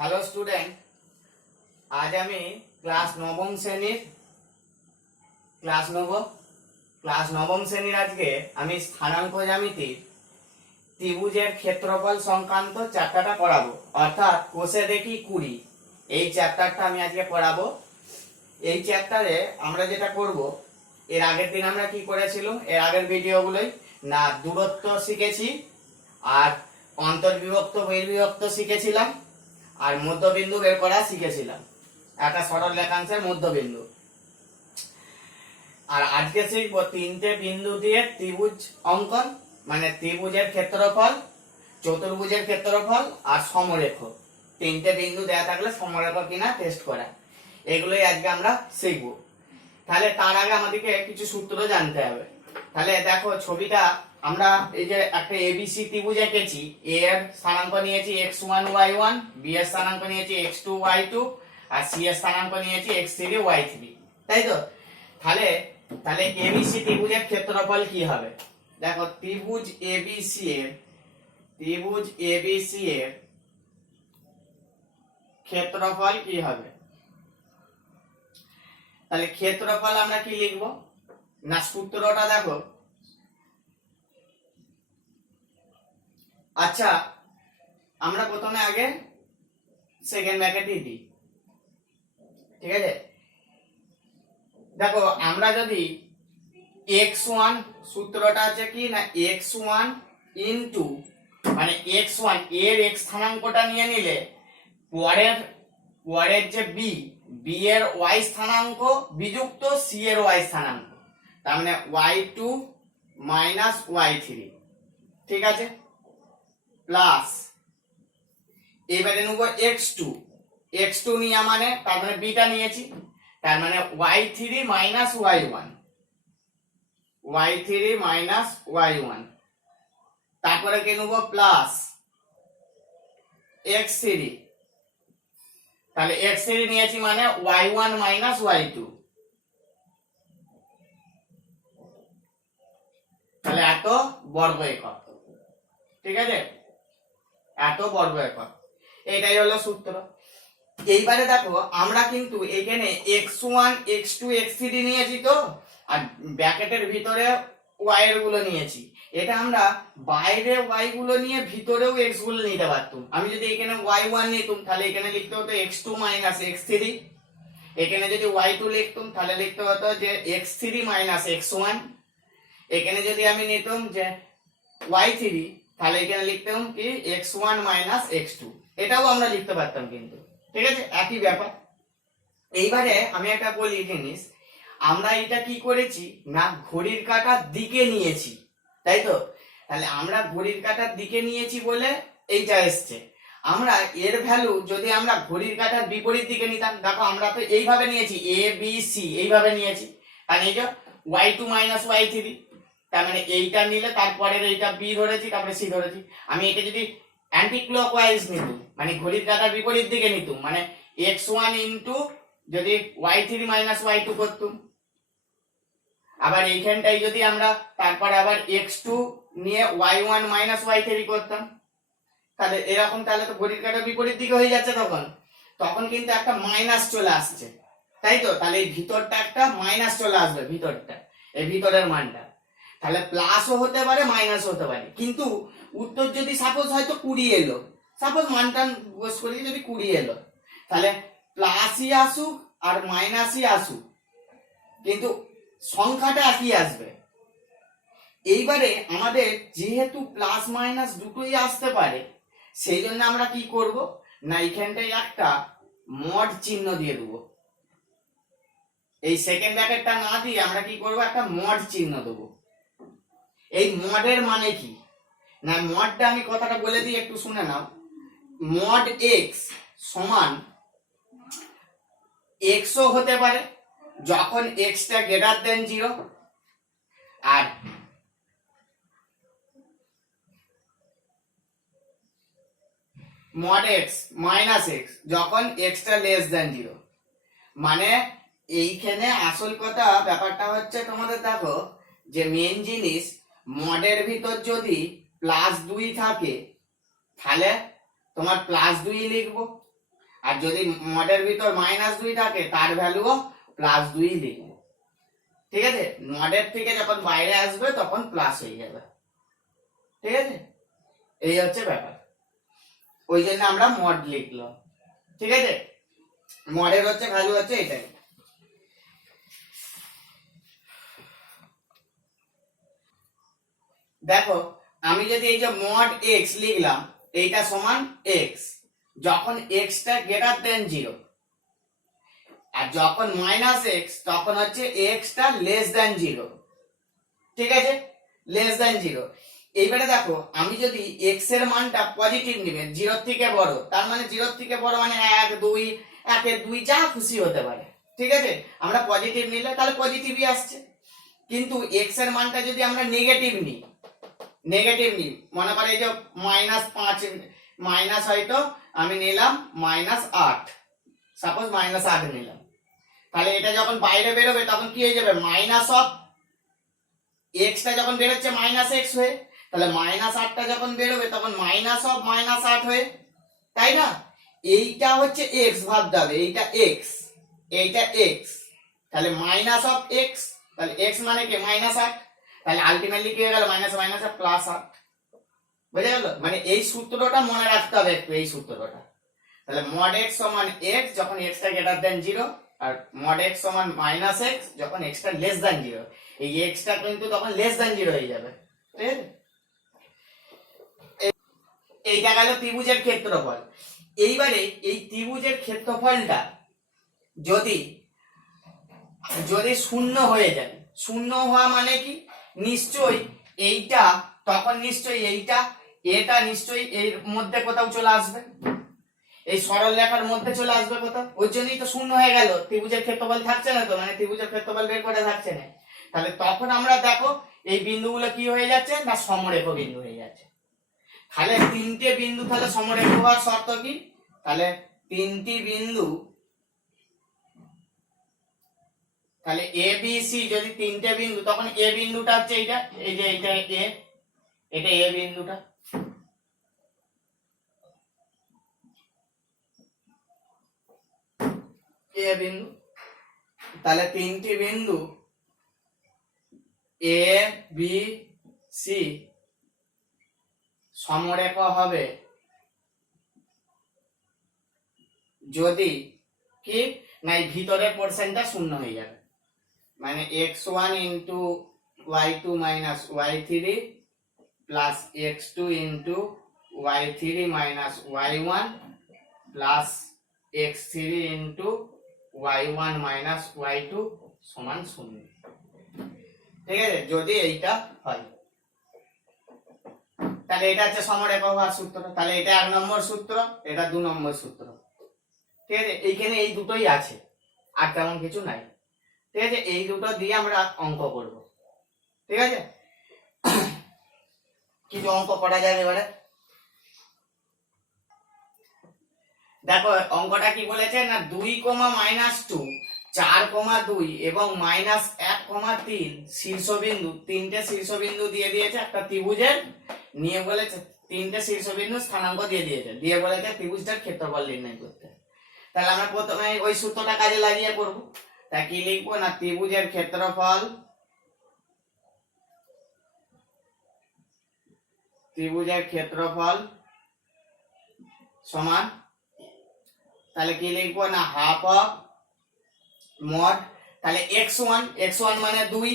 Hello student, আজ আমি class নবম শ্রেণীর আজকে আমি স্থানাঙ্ক জ্যামিতির ত্রিভুজের ক্ষেত্রফল সংক্রান্ত চ্যাপ্টারটা পড়াবো, অর্থাৎ কোষে দেখি 20 এই চ্যাপ্টারটা আমি আজকে পড়াবো। এই চ্যাপ্টারে আমরা যেটা করব, এর আগের দিন আমরা কি করেছিলাম, এর আগের ভিডিওগুলোই না দূরত্ব শিখেছি, আর অন্তর্বিভক্ত বহির্বিভক্ত শিখেছিলাম, আর মধ্যবিন্দু বের করা শিখেছিলাম, একটা সরল রেখাংশের মধ্যবিন্দু। আর আজকে শিখব তিনটে বিন্দু দিয়ে ত্রিভুজ অঙ্কন, মানে ত্রিভুজের ক্ষেত্রফল, চতুর্ভুজের ক্ষেত্রফল আর সমরেখ। তিনটে বিন্দু দেয়া থাকলে সমরেখ কিনা টেস্ট করা, এগুলোই আজকে আমরা শিখব। তাহলে তার আগে আমাদেরকে কিছু সূত্র জানতে হবে। তাহলে দেখো ছবিটা, আমরা এই যে একটা এবিসি ত্রিভুজ এঁকেছি, এ এর স্থানাঙ্ক নিয়েছি x1 y1, বি এর স্থানাঙ্ক নিয়েছি x2 y2, আর সি এর স্থানাঙ্ক নিয়েছি x3 y3, তাই তো? তাহলে এবিসি ত্রিভুজের ক্ষেত্রফল কি হবে? দেখো ত্রিভুজ এবিসি এর ক্ষেত্রফল কি হবে? তাহলে ক্ষেত্রফল আমরা কি লিখবো না, সূত্রটা দেখো। আচ্ছা, আমরা প্রথমে আগে সেকেন্ড ব্র্যাকেটই দিই, ঠিক আছে? দেখো আমরা যদি x1, সূত্রটা আছে কি না, x1 ইনটু, মানে x1 এর x স্থানাঙ্কটা নিয়ে নিলে পরের যে b এর y স্থানাঙ্ক বিযুক্ত c এর y স্থানাঙ্ক, তার মানে y2 মাইনাস y3, ঠিক আছে? প্লাস এবারে নেব x2 নিয়ে, মানে তার মানে বিটা নিয়েছি, তার মানে y3 মাইনাস y1, তারপরে কি নেব প্লাস x3, তাহলে x3 নিয়েছি মানে y1 মাইনাস y2, তাহলে এত বর্গ একক, ঠিক আছে? এত বর্গ একক, এটাই হলো সূত্র। এইবারে দেখো আমরা কিন্তু এখানে x1 x2 x3 নিয়েছি তো, আর ব্র্যাকেটের ভিতরে y এর গুলো নিয়েছি। এটা আমরা বাইরে y গুলো নিয়ে ভিতরেও x গুলো নিতে পারতাম। আমি যদি এখানে y1 নিতাম তাহলে এখানে লিখতে হতো x2 মাইনাস x3, এখানে যদি y2 লিখতাম তাহলে লিখতে হতো যে x3 মাইনাস x1, এখানে যদি আমি নিতাম যে y3 তাহলে এখানে লিখতাম কি x1 মাইনাস x2, এটাও আমরা লিখতে পারতাম কিন্তু, ঠিক আছে? একই ব্যাপার। এইবারে আমি একটা বলি জিনিস, আমরা এটা কি করেছি না ঘড়ির কাঁটার দিকে নিয়েছি, তাই তো? তাহলে আমরা ঘড়ির কাঁটার দিকে নিয়েছি বলে এইটা এসছে। আমরা এর ভ্যালু যদি আমরা ঘড়ির কাঁটার বিপরীত দিকে নিতাম, দেখো আমরা তো এইভাবে নিয়েছি a b c, এইভাবে নিয়েছি, কারণ এই যে y2 মাইনাস y3, তার মানে এইটা নিলে তারপরের এইটা b ধরেছি, তারপরে c ধরেছি। আমি এটা যদি অ্যান্টি ক্লকওয়াইজ নিতাম, মানে ঘড়ির কাঁটার বিপরীত দিকে নিতাম, মানে x1 ইনটু যদি y3 মাইনাস y2 করতাম, আবার এইখানটাই যদি আমরা তারপর আবার x2 নিয়ে y1 মাইনাস y3 করতাম, তাহলে এরকম, তাহলে তো ঘড়ির কাঁটার বিপরীত দিকে হয়ে যাচ্ছে, তখন কিন্তু একটা মাইনাস চলে আসছে, তাই তো? তাহলে এই ভিতরটা একটা মাইনাস চলে আসবে, ভিতরটা, এই ভিতরের মানটা, তাহলে প্লাসও হতে পারে মাইনাস হতে পারে। কিন্তু উত্তর যদি সাপোজ হয়তো 20 এলো, সাপোজ মানটা বস করি যদি 20 এলো, তাহলে প্লাসই আসুক আর মাইনাসই আসুক, কিন্তু সংখ্যাটা একই আসবে। এইবারে আমাদের যেহেতু প্লাস মাইনাস দুটোই আসতে পারে, সেই জন্য আমরা কি করব না এইখানটায় একটা মড চিহ্ন দিয়ে দেবো। এই সেকেন্ড ব্র্যাকেটটা না দিয়ে আমরা কি করব, একটা মড চিহ্ন দেবো। এই মডের মানে কি না, মডটা আমি কথাটা বলে দিই, একটু শুনে নাও। মড x সমান x ও হতে পারে যখন x টা গ্রেটার দেন 0, আর মড x মাইনাস x যখন x টা লেস দেন 0। মানে এইখানে আসল কথা ব্যাপারটা হচ্ছে, তোমাদের দেখো যে মেন জিনিস, মডের ভিতর যদি +2 থাকে তাহলে তোমার +2 লিখবো, আর যদি মডের ভিতর -2 থাকে তার ভ্যালুও +2 লিখবো। ঠিক আছে, মডের থেকে যখন বাইরে আসবে তখন প্লাস হয়ে যাবে। ঠিক আছে, এই হচ্ছে ব্যাপার, ওই জন্য আমরা মড লিখলাম। ঠিক আছে, মডের হচ্ছে ভ্যালু হচ্ছে এটাই। দেখো আমি যদি এই যে মড এক্স লিখলাম, এইটা সমান এক্স যখন এক্স টা গ্রেটার দেন 0, আর যখন -x তখন হচ্ছে এক্স টা লেস দেন 0। ঠিক আছে, লেস দেন 0। এইবারে দেখো আমি যদি এক্স এর মানটা পজিটিভ নিবে, 0 থেকে বড়, তার মানে 0 থেকে বড় মানে 1 2 1 এর 2 যা খুশি হতে পারে। ঠিক আছে, আমরা পজিটিভ নিলে তাহলে পজিটিভই আসছে। কিন্তু এক্স এর মানটা যদি আমরা নেগেটিভ নিই, মনে করে এই যে -5 মাইনাস হয়তো আমি নিলাম -8, সাপোজ -8 নিলাম, তাহলে এটা যখন বাইরে বেরোবে তখন কি হয়ে যাবে, মাইনাস অফ এক্স টা যখন বেরোচ্ছে -x হয়ে, তাহলে -8 টা যখন বেরোবে তখন মাইনাস অফ -8 হয়ে, তাই না? এইটা হচ্ছে এক্স ভাবতে হবে, এইটা এক্স, এইটা এক্স, তাহলে মাইনাস অফ এক্স, তাহলে এক্স মানে কি -8, তাহলে আলটিমেটলি কি হয়ে গেল -8 বুঝে গেল? মানে এই সূত্রটা মনে রাখতে হবে একটু, এই সূত্রটা। তাহলে mod x সমান x যখন x টা গ্রেটার দেন 0, আর mod x সমান -x যখন x টা লেস দেন 0। এই x টা কিন্তু তখন লেস দেন 0 হয়ে যাবে। ঠিক আছে, এইটা গেল ত্রিভুজের ক্ষেত্রফল। এইবারে এই ত্রিভুজের ক্ষেত্রফলটা যদি শূন্য হয়ে যায়, শূন্য হওয়া মানে কি, নিশ্চয়ই এইটা তখন নিশ্চয়ই এটা নিশ্চয়ই এর মধ্যে কোথাও চলে আসবে, এই সরল রেখার মধ্যে চলে আসবে কোথাও, ওই জন্যই তো শূন্য হয়ে গেল, ত্রিভুজের ক্ষেত্রফল থাকছে না তো, মানে ত্রিভুজের ক্ষেত্রফল বের করে থাকছে না। তাহলে তখন আমরা দেখো এই বিন্দুগুলো কি হয়ে যাচ্ছে না, সমরেখ বিন্দু হয়ে যাচ্ছে। তাহলে তিনটে বিন্দু, তাহলে সমরেখ হওয়ার শর্ত কি, তাহলে তিনটি বিন্দু, তাহলে এ বি সি যদি তিনটে বিন্দু, তখন এ বিন্দুটা হচ্ছে এইটা, এই যে এইটা এ, এটা এ বিন্দুটা, এ বিন্দু, তাহলে তিনটি বিন্দু এ বি সি সমরেখ হবে যদি কি না এই ভিতরের পোরশনটা শূন্য হয়ে যাবে, মানে x1 into y2 minus y3 plus x2 into y3 minus y1 plus x3 into y1 minus y2 সমান 0। ঠিক আছে, যদি এইটা হয় তাহলে এটা হচ্ছে সমরেখ হওয়ার সূত্র। তাহলে এটা 1 নম্বর সূত্র, এটা 2 নম্বর সূত্র। ঠিক আছে, এইখানে এই দুটোই আছে, আর তেমন কিছু নাই। ঠিক আছে, এই দুটো দিয়ে আমরা অঙ্ক করব। ঠিক আছে, কিছু অঙ্ক করা যাবে এবারে। দেখো অঙ্কটা কি বলেছে না, 2, -2, 4, 2 এবং -1, 3 শীর্ষবিন্দু, তিনটে শীর্ষবিন্দু দিয়ে দিয়েছে একটা ত্রিভুজের, নিয়ে বলেছে তিনটে শীর্ষবিন্দু স্থানাঙ্ক দিয়ে দিয়েছে, দিয়ে বলেছে ত্রিভুজটার ক্ষেত্রফল নির্ণয় করতে। তাহলে আমরা প্রথমে ওই সূত্রটা কাজে লাগিয়ে করব। তা কি লিখবো না, ত্রিভুজের ক্ষেত্রফল, সমান, তাহলে কি লিখবো না, হাফ অফ মড, তাহলে x1 মানে 2,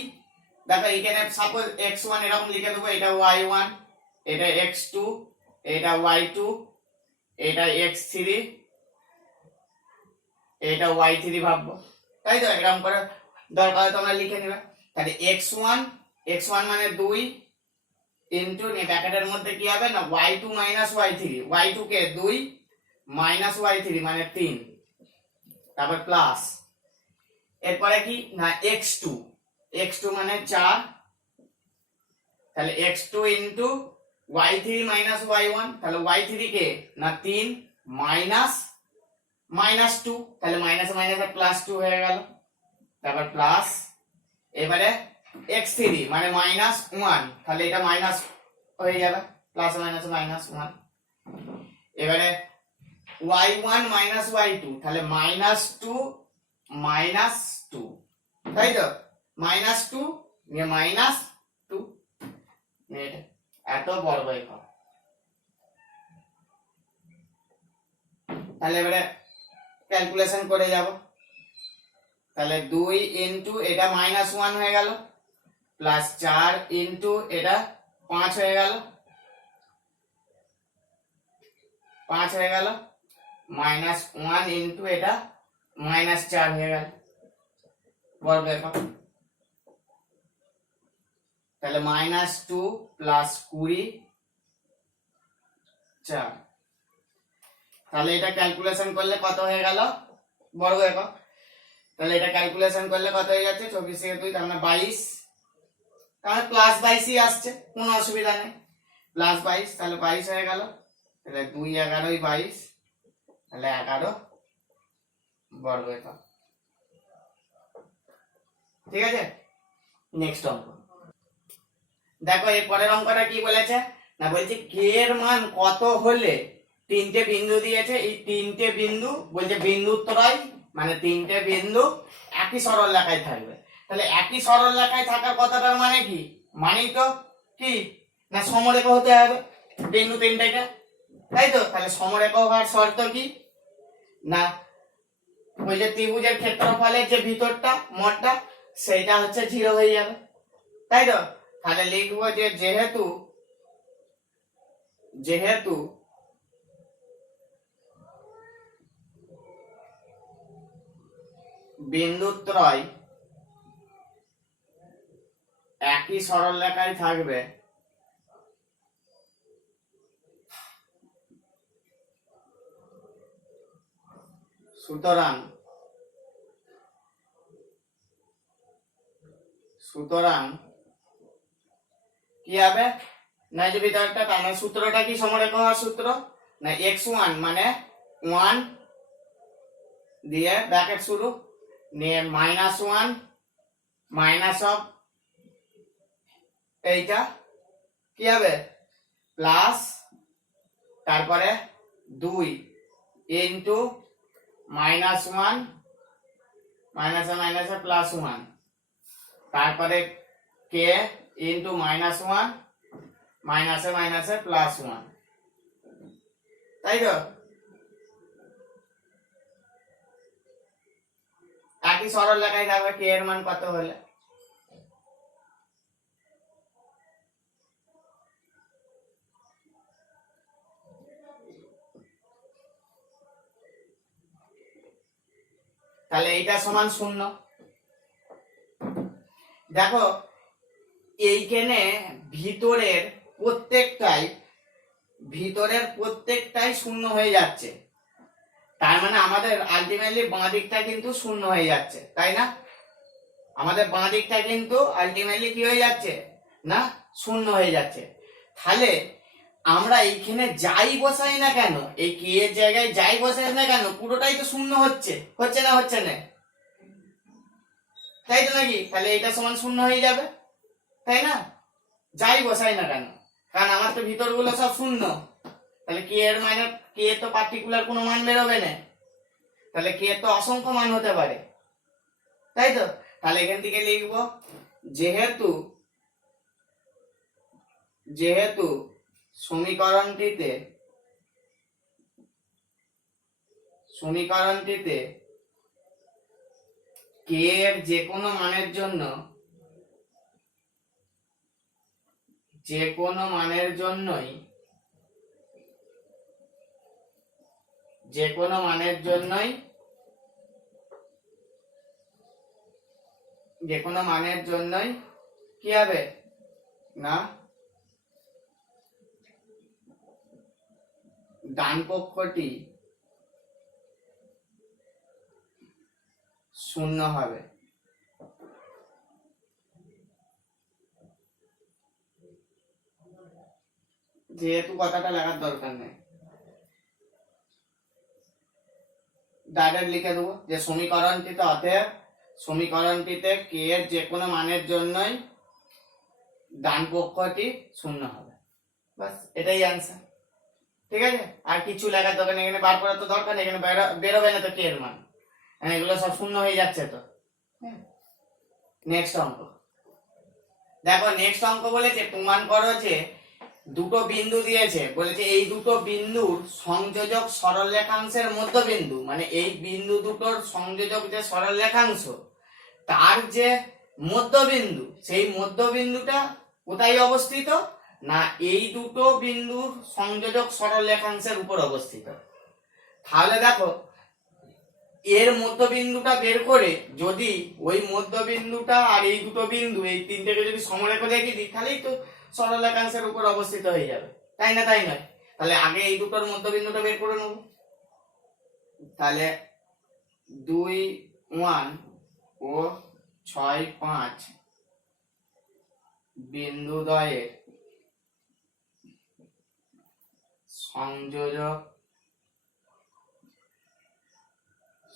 দেখো এখানে সাপোজ x1 এরকম লিখে দেবো, এটা y1, এটা x2, এটা y2, এটা x3, এটা y3 ভাববো, তাই তো? এরকম করে দরকার তোমরা লিখে নেবে। তাহলে x1 মানে 2 ইনটু ব্র্যাকেটের মধ্যে কি হবে না, y2 মাইনাস y3, y2 কে 2 মাইনাস y3 মানে 3, তারপর প্লাস, এরপরে কি না x2 মানে 4, তাহলে x2 into y3 minus y1, তাহলে y3 কে না 3 মাইনাস 2, তাহলে মাইনাস মাইনাসে প্লাস 2 হয়ে গেল, তারপর প্লাস, এবারে x3 মানে -1, তাহলে এটা মাইনাস হয়ে যাবে, প্লাস মাইনাস -1, এবারে y1 মাইনাস y2, তাহলে -2 -2, তাই তো, -2 নিয়ে -2 এত বর্গ একক। তাহলে এবারে ক্যালকুলেশন করে যাব। তাহলে 2 ইনটু এটা -1 হয়ে গেল, প্লাস 4 ইনটু এটা 5 হয়ে গেল, 5 হয়ে গেল, -1 ইনটু এটা -4 হয়ে গেল বর্গ একক। তাহলে -2 প্লাস 20 4, তাহলে এটা ক্যালকুলেশন করলে কত হয়ে গেল বর্গ একক। তাহলে এটা ক্যালকুলেশন করলে কত হয়ে যাচ্ছে, 24 থেকে 2 তার মানে 22, তাহলে +22ই আসছে, কোনো অসুবিধা নেই, +22, তাহলে 22 হয়ে গেল। তাহলে 2 11 22, তাহলে 11 বর্গ একক। ঠিক আছে, নেক্সট অঙ্ক দেখো। এর পরের অঙ্কটা কি বলেছে না, বলছে কে এর মান কত হলে, তিনটে বিন্দু দিয়েছে, এই তিনটে বিন্দু বলছে বিন্দুত্রয়, মানে তিনটে বিন্দু একই সরল রেখায় থাকবে। তাহলে একই সরল রেখায় থাকার কথাটার মানে কি, মানেই তো কি না সমরেখা হতে হবে বিন্দু তিনটাকে, তাই তো। তাহলে সমরেখা হওয়ার শর্ত কি না, ওই যে ত্রিভুজের ক্ষেত্রফলের যে ভিতরটা মোটটা সেইটা হচ্ছে 0 হয়ে যাবে, তাই তো। তাহলে লিখবো যে যেহেতু বিন্দুত্রয় একই সরল রেখায় থাকবে, সুতরাং কি হবে না, যে ভিতরটা, তার মানে সূত্রটা কি সমরেখা হওয়ার সূত্র না, x1 মানে 1 দিয়ে ব্র্যাকেট শুরু নিয়ে -1 মাইনাস অফ এইটা কি হবে প্লাস, তারপরে 2 ইনটু -1 মাইনাসে মাইনাসে +1, তারপরে k ইনটু -1 মাইনাসে মাইনাসে +1, তাই তো। একই সরল রেখায় থাকবে k এর মান কত হলে। তাহলে এইটা সমান 0। দেখো এইখানে ভিতরের প্রত্যেকটাই 0 হয়ে যাচ্ছে, তার মানে আমাদের আলটিমেটলি বাঁ দিকটা কিন্তু 0 হয়ে যাচ্ছে, তাই না। আমাদের বাঁ দিকটা কিন্তু আলটিমেটলি কি হয়ে যাচ্ছে না 0 হয়ে যাচ্ছে। তাহলে আমরা এইখানে যাই বসাই না কেন, এই কে এর জায়গায় যাই বসাই না কেন, পুরোটাই তো 0 হচ্ছে না, হচ্ছে না, তাই তো নাকি। তাহলে এটা সমান 0 হয়ে যাবে, তাই না, যাই বসাই না কেন, কারণ আমার তো ভিতরগুলো সব 0। তাহলে কে এর মানে কে তো পার্টিকুলার কোনো মান বেরোবে না, তাহলে কে তো অসংখ্য মান হতে পারে, তাই তো। তাহলে এখান থেকে লিখবো যেহেতু সমীকরণটিতে কে এর যে কোনো মানের জন্যই কি হবে না ডান পক্ষটি 0 হবে। যেহেতু কথাটা লেখার দরকার নেই, ডাইরেক্ট লিখে দেবো যে সমীকরণটিতে কে এর যে কোনো মানের জন্যই ডান পক্ষটি 0 হবে, বাস এটাই অ্যান্সার। ঠিক আছে, আর কিছু লেখার দরকার নেই, এখানে বার করার তো দরকার নেই, এখানে বেরোবে না তো কে এর মান, এগুলো সব শূন্য হয়ে যাচ্ছে তো। নেক্সট অঙ্ক দেখো, নেক্সট অঙ্ক বলেছে প্রমাণ করো যে দুটো বিন্দু দিয়েছে, বলেছে এই দুটো বিন্দুর সংযোজক সরলরেখাংশের মধ্যবিন্দু, মানে এই বিন্দু দুটোর সংযোজক যে সরলরেখাংশ তার যে মধ্যবিন্দু, সেই মধ্যবিন্দুটা কোথায় অবস্থিত, না এই দুটো বিন্দুর সংযোজক সরলরেখাংশের উপর অবস্থিত। তাহলে দেখো এর মধ্যবিন্দুটা বের করে যদি ওই মধ্যবিন্দুটা আর এই দুটো বিন্দু এই তিনটেকে যদি সমরেখ দেখে দিই, তাহলেই তো সরলরেখাংশের উপর অবস্থিত হয়ে যাবে, তাই না? তাই নয়? তাহলে আগে এই দুটোর মধ্যবিন্দুটা বের করে নেব। তাহলে 2, 1 ও 6, 5 বিন্দুদ্বয়ের সংযোজক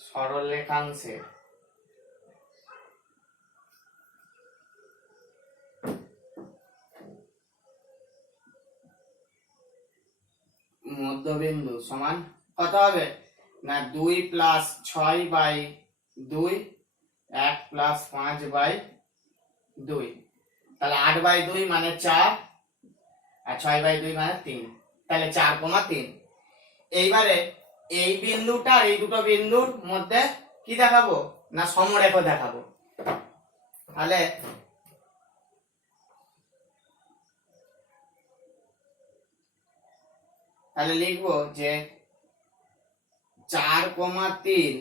সরলরেখাংশের মধ্যবিন্দু সমান কত হবে, না 2 + 6/2 1 + 5/2, তাহলে 8/2 মানে 4 আর 6/2 মানে 3, তাহলে 4,3। এইবারে এই বিন্দুটা আর এই দুটো বিন্দুর মধ্যে কি দেখাবো, না সমরেখ দেখাবো। তাহলে লিখবো যে 4,3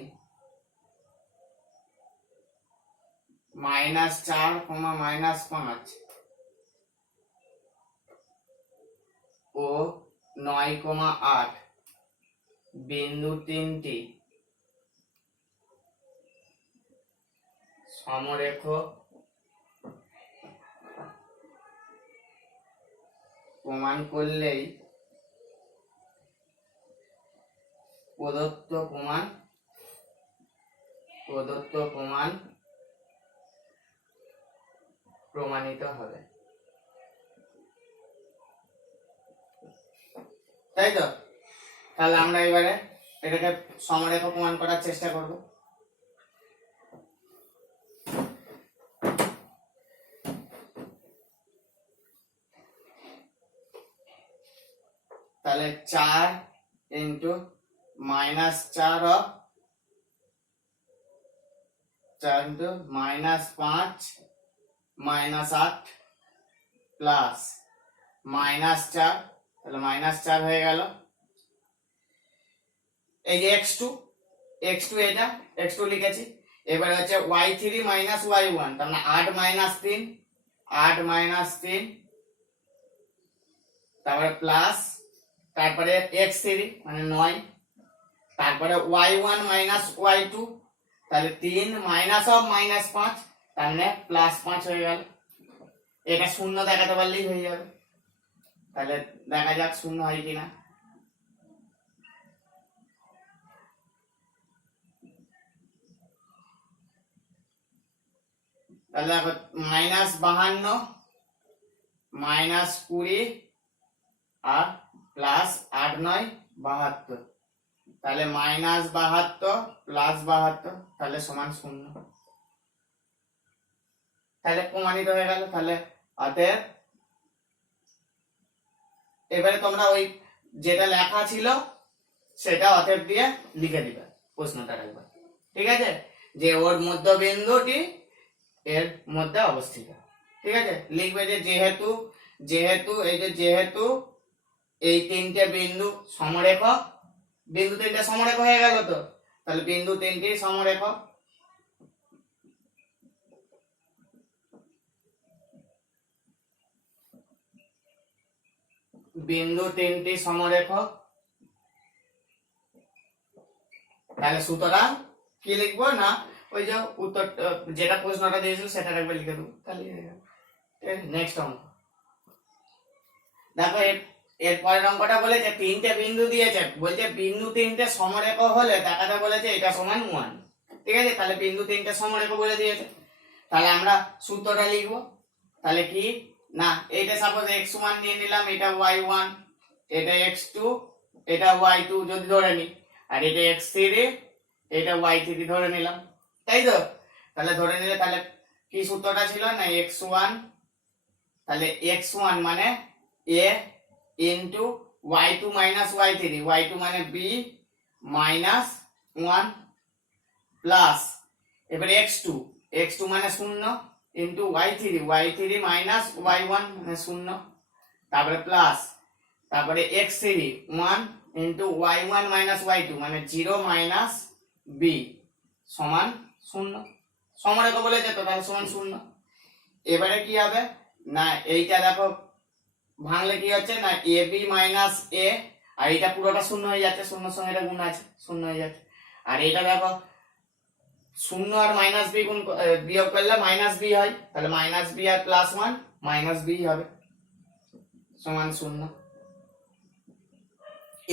-4, -5 ও 9,8 বিন্দু তিনটি সমরেখ প্রমাণ করলেই প্রদত্ত প্রমাণ প্রমাণিত হবে, তাই তো? তাহলে আমরা এবারে এটাকে সমরেখ প্রমাণ করার চেষ্টা করব। তাহলে 4 × -4 + 4 × -5 -8 প্লাস -4, তাহলে -4 হয়ে গেল। এই যে x2 এটা x2 লিখেছি। এবারে হচ্ছে y3 - y1, তার মানে 8 - 3 তারপরে প্লাস, তারপরে x3 মানে 9, তারপরে y1 - y2, তাহলে 3 -5, তার মানে +5 হয়ে গেল। এটা শূন্য দেখাতে পারলেই হয়ে যাবে। তাহলে দেখা যাক শূন্য হয় কিনা। তাহলে দেখো -52 -20 আর +8 × 9 72, তাহলে -72 + 72, তাহলে সমান 0। তাহলে প্রমাণিত হয়ে গেল। তাহলে অতএব এবারে তোমরা ওই যেটা লেখা ছিল সেটা অতএব দিয়ে লিখে দিবে প্রশ্নটা একবার, ঠিক আছে? যে ওর মধ্যবিন্দুটি এর মধ্যে অবস্থিত, ঠিক আছে? লিখবে যে যেহেতু এই তিনটে বিন্দু সমরেখ, বিন্দু তিনটে সমরেখ হয়ে গেল তো, তাহলে বিন্দু তিনটি সমরেখ, তাহলে সুতরাং কি লিখবো, না ওই যে উত্তর যেটা প্রশ্নটা দিয়েছিল সেটা একবার লিখে দেবো, তাহলে নেক্সট অঙ্ক দেখো। এর পরের অঙ্কটা বলেছে তিনটে বিন্দু দিয়েছে, বলছে বিন্দু তিনটে সমরেখ হলে দেখাতে বলেছে এটা সমান 1, ঠিক আছে? তাহলে বিন্দু তিনটে সমরেখ বলে দিয়েছে, তাহলে আমরা সূত্রটা লিখবো। তাহলে কি, না এটা সাপোজ x1 নিয়ে নিলাম, এটা y1, এটা x2, এটা y2 যদি ধরে নি, আর এটা x3, এটা y3 ধরে নিলাম, তাই তো? তাহলে ধরে নিলে তাহলে কি সূত্রটা ছিল না x1, তাহলে x1 মানে a into y2 minus y3, y2 মানে b মাইনাস 1 প্লাস এবারে x2 মানে 0 ইনটু y3 মাইনাস y1 মানে 0, তারপরে প্লাস তারপরে x3 1 into y1 minus y2 মানে 0 মাইনাস b সমান 0, সমরেখা বলেছে তো, তাহলে সমান 0। এবারে কি হবে না এইটা দেখো ভাঙলে কি হচ্ছে না ab মাইনাস a, আর এটা পুরোটা 0 হয়ে যাচ্ছে, 0 সঙ্গে এটা গুণ আছে, 0 হয়ে যাচ্ছে। আর এটা দেখো 0 আর মাইনাস b গুণ বিয়োগ করলে মাইনাস b হয়, তাহলে মাইনাস b আর প্লাস 1 মাইনাস b হবে সমান 0।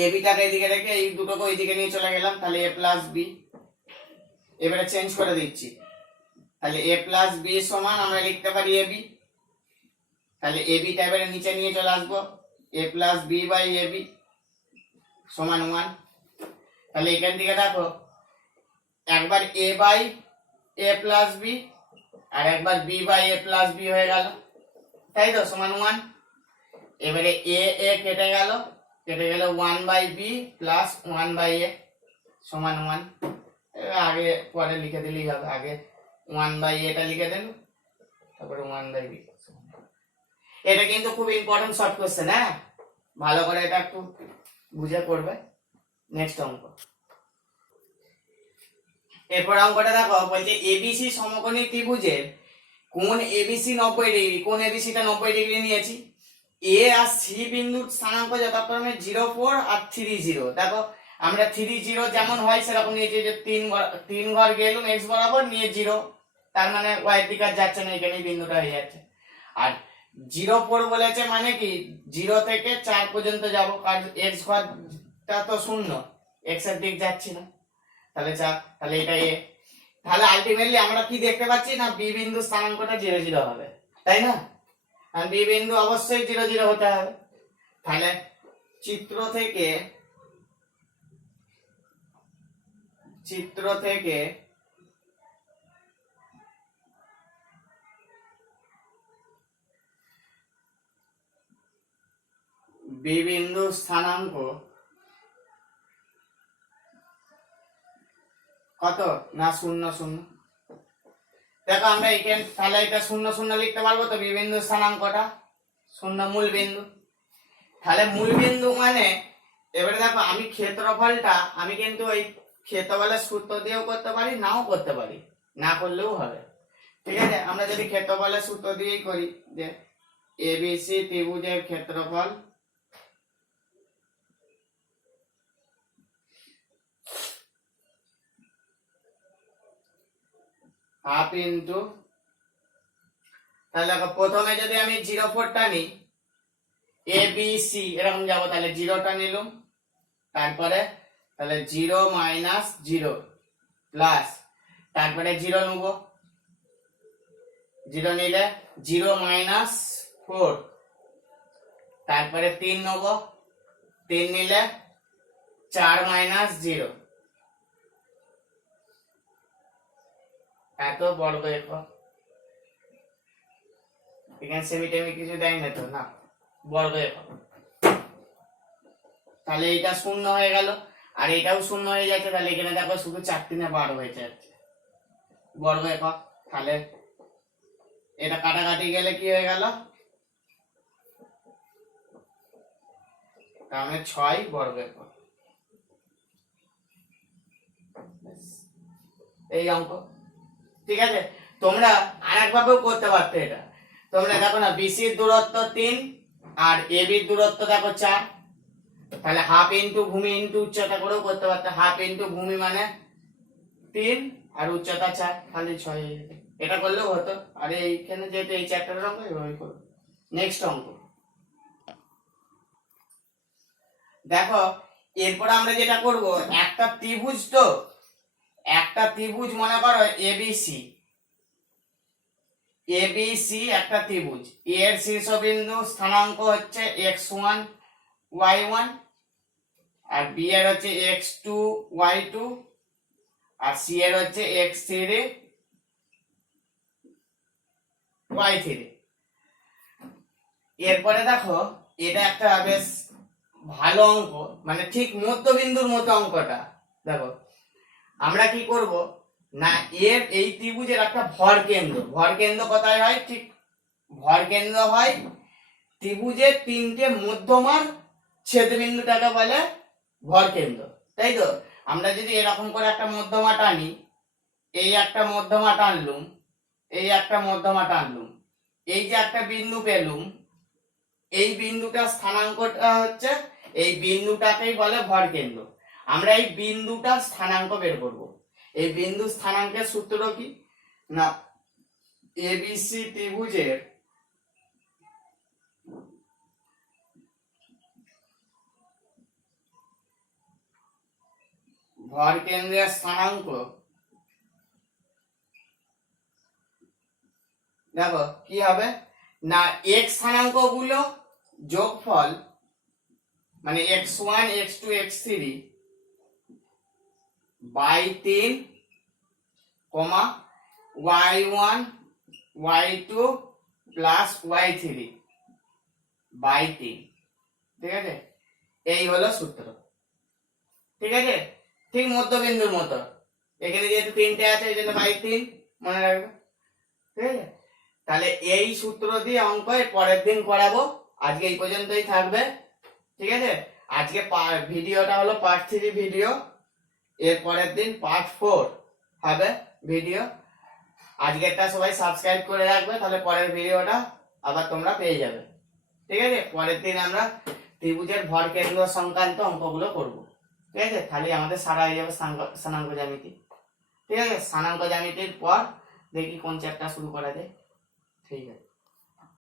ab টাকে এদিকে রেখে এই দুটোকে ওইদিকে নিয়ে চলে গেলাম, তাহলে a প্লাস b। এবারে চেঞ্জ করে দিচ্ছি, তাহলে a প্লাস b সমান আমরা লিখতে পারি ab, তাহলে ab টা এবারে নিচে নিয়ে চলে আসবো, a plus b by ab সমান 1। তাহলে এখান থেকে দেখো একবার a by a plus b আর একবার b by a plus b হয়ে গেল, তাই তো, সমান 1। এবারে a কেটে গেল 1 by b plus 1 by a সমান 1। আগে পরে লিখে দিলেই হবে, আগে 1 বাই এটা লিখে দেন, তারপরে 1 বাই b। এটা কিন্তু খুব ইম্পর্টেন্ট শর্ট কোশ্চেন, হ্যাঁ, ভালো করে এটা একটু বুঝে করবে। নেক্সট অঙ্ক, এরপর অঙ্কটা দেখো বলছে এবিসি সমকোণী ত্রিভুজের কোণ এবিসি 90 ডিগ্রি, কোণ এবিসিটা 90 ডিগ্রি নিয়েছি। এ আর সি বিন্দুর স্থানাঙ্ক যথাক্রমে 0, 4 আর 30। দেখো আমরা 30 যেমন হয় সেরকম নিয়েছি, যে 3 ঘর গেলুম x বরাবর নিয়ে 0, তার মানে y এর দিকে আর যাচ্ছে না, এখানে বিন্দুটা হয়ে যাচ্ছে। আর 0, 4 বলেছে মানে কি 0 থেকে 4 পর্যন্ত যাব, কারণ x ঘরটা তো 0, x এর দিক যাচ্ছে না, তাহলে 4, তাহলে এটা a। তাহলে আলটিমেটলি আমরা কি দেখতে পাচ্ছি না বি বিন্দু স্থানাঙ্কটা 0, 0 হবে, তাই না? আর বি বিন্দু অবশ্যই 0, 0 হতে হবে। তাহলে চিত্র থেকে বি বিন্দু স্থানাঙ্ক কত না 0, 0। দেখো আমরা এখানে তাহলে এটা 0, 0 লিখতে পারবো তো, বি বিন্দু স্থানাঙ্কটা 0 মূল বিন্দু। তাহলে মূল বিন্দু মানে এবারে দেখো আমি ক্ষেত্রফলটা আমি কিন্তু ওই ক্ষেত্রফলের সূত্র দিয়েও করতে পারি, নাও করতে পারি, না করলেও হবে, ঠিক আছে? আমরা যদি ক্ষেত্রফলের সূত্র দিয়েই করি, যে এবিসি ত্রিভুজের ক্ষেত্রফল হাফ ইন্টু, তাহলে দেখো প্রথমে যদি আমি 0, 4টা নিই, এ বি সি এরকম যাবো, তাহলে 0টা নিলাম, তারপরে তাহলে 0 মাইনাস 0 প্লাস, তারপরে 0 নেব, 0 নিলে 0 মাইনাস 4, তারপরে 3 নেব, 3 নিলে 4 মাইনাস 0, এত বর্গ একক। এখানে সেমি টেমি কিছু দেয় না তো, না, বর্গ একক। তাহলে এটা 0 হয়ে গেল, আর এটাও 0 হয়ে যাচ্ছে, তাহলে এখানে দেখো শুধু 4 3 12 হয়ে যাচ্ছে বর্গ একক। তাহলে এটা কাটাকাটি গেলে কি হয়ে গেল, তাহলে 6 বর্গ একক। এই অঙ্ক, ঠিক আছে? তোমরা আরেকভাবেও করতে পারতে এটা। তোমরা দেখো না বিসির দূরত্ব 3 আর এবির দূরত্ব দেখো 4, তাহলে হাফ ইন্টু ভূমি ইন্টু উচ্চতা করেও করতে পারতে। হাফ ইন্টু ভূমি মানে 3 আর উচ্চতা 4, তাহলে 6 হয়ে যেত। এটা করলেও হতো, আর এইখানে যেহেতু এই চ্যাপ্টারের অঙ্ক এইভাবে করো। নেক্সট অঙ্ক দেখো, এরপর আমরা যেটা করব, একটা ত্রিভুজ, তো একটা ত্রিভুজ মনে করো এবিসি, এবিসি একটা ত্রিভুজ, এর শীর্ষবিন্দু স্থানাঙ্ক হচ্ছে x1 y1, আর বি এর হচ্ছে x2 y2 আর সি এর হচ্ছে x3 y3। এরপরে দেখো এটা একটা বেশ ভালো অঙ্ক, মানে ঠিক মধ্যবিন্দুর মতো অঙ্কটা। দেখো আমরা কি করব না, এর এই ত্রিভুজের একটা ভর কেন্দ্র কোথায় হয়, ঠিক ভর কেন্দ্র হয় ত্রিভুজের তিনটে মধ্যমার ছেদবিন্দুটাকে বলে ভর কেন্দ্র, তাই তো? আমরা যদি এরকম করে একটা মধ্যমা টানি, এই একটা মধ্যমা টানলুম, এই একটা মধ্যমা টানলুম, এই যে একটা বিন্দু পেলুম, এই বিন্দুটার স্থানাঙ্কটা হচ্ছে, এই বিন্দুটাকেই বলে ভর কেন্দ্র। আমরা এই বিন্দুটার স্থানাঙ্ক বের করব। এই বিন্দু স্থানাঙ্কের সূত্র কি না, এবিসি ত্রিভুজের ভর কেন্দ্রের স্থানাঙ্ক, দেখো কি হবে না, x স্থানাঙ্ক গুলো যোগফল, মানে x1 x2 x3 by 3 comma y1 y2 plus y3 by 3, ঠিক আছে? এই হলো সূত্র, ঠিক আছে? ঠিক মধ্যবিন্দুর মতো, এখানে যেহেতু তিনটে আছে এই জন্য বাই 3 মনে রাখবে, ঠিক আছে? তাহলে এই সূত্র দিয়ে অঙ্ক পরের দিন করাবো। আজকে এই পর্যন্তই থাকবে, ঠিক আছে? আজকে ভিডিওটা হলো পার্ট 3 ভিডিও, এর পরের দিন পার্ট 4 হবে ভিডিও। আজকেরটা সবাই সাবস্ক্রাইব করে রাখবে, তাহলে পরের ভিডিওটা আবার তোমরা পেয়ে যাবে, ঠিক আছে? পরের দিন আমরা ত্রিভুজের ভর কেন্দ্র সংক্রান্ত অঙ্কগুলো করব, ঠিক আছে? তাহলে আমাদের সারা হয়ে যাবে স্থানাঙ্ক জ্যামিতি, ঠিক আছে? স্থানাঙ্ক জ্যামিতির পর দেখি কোন চ্যাপ্টার শুরু করা যায়, ঠিক আছে?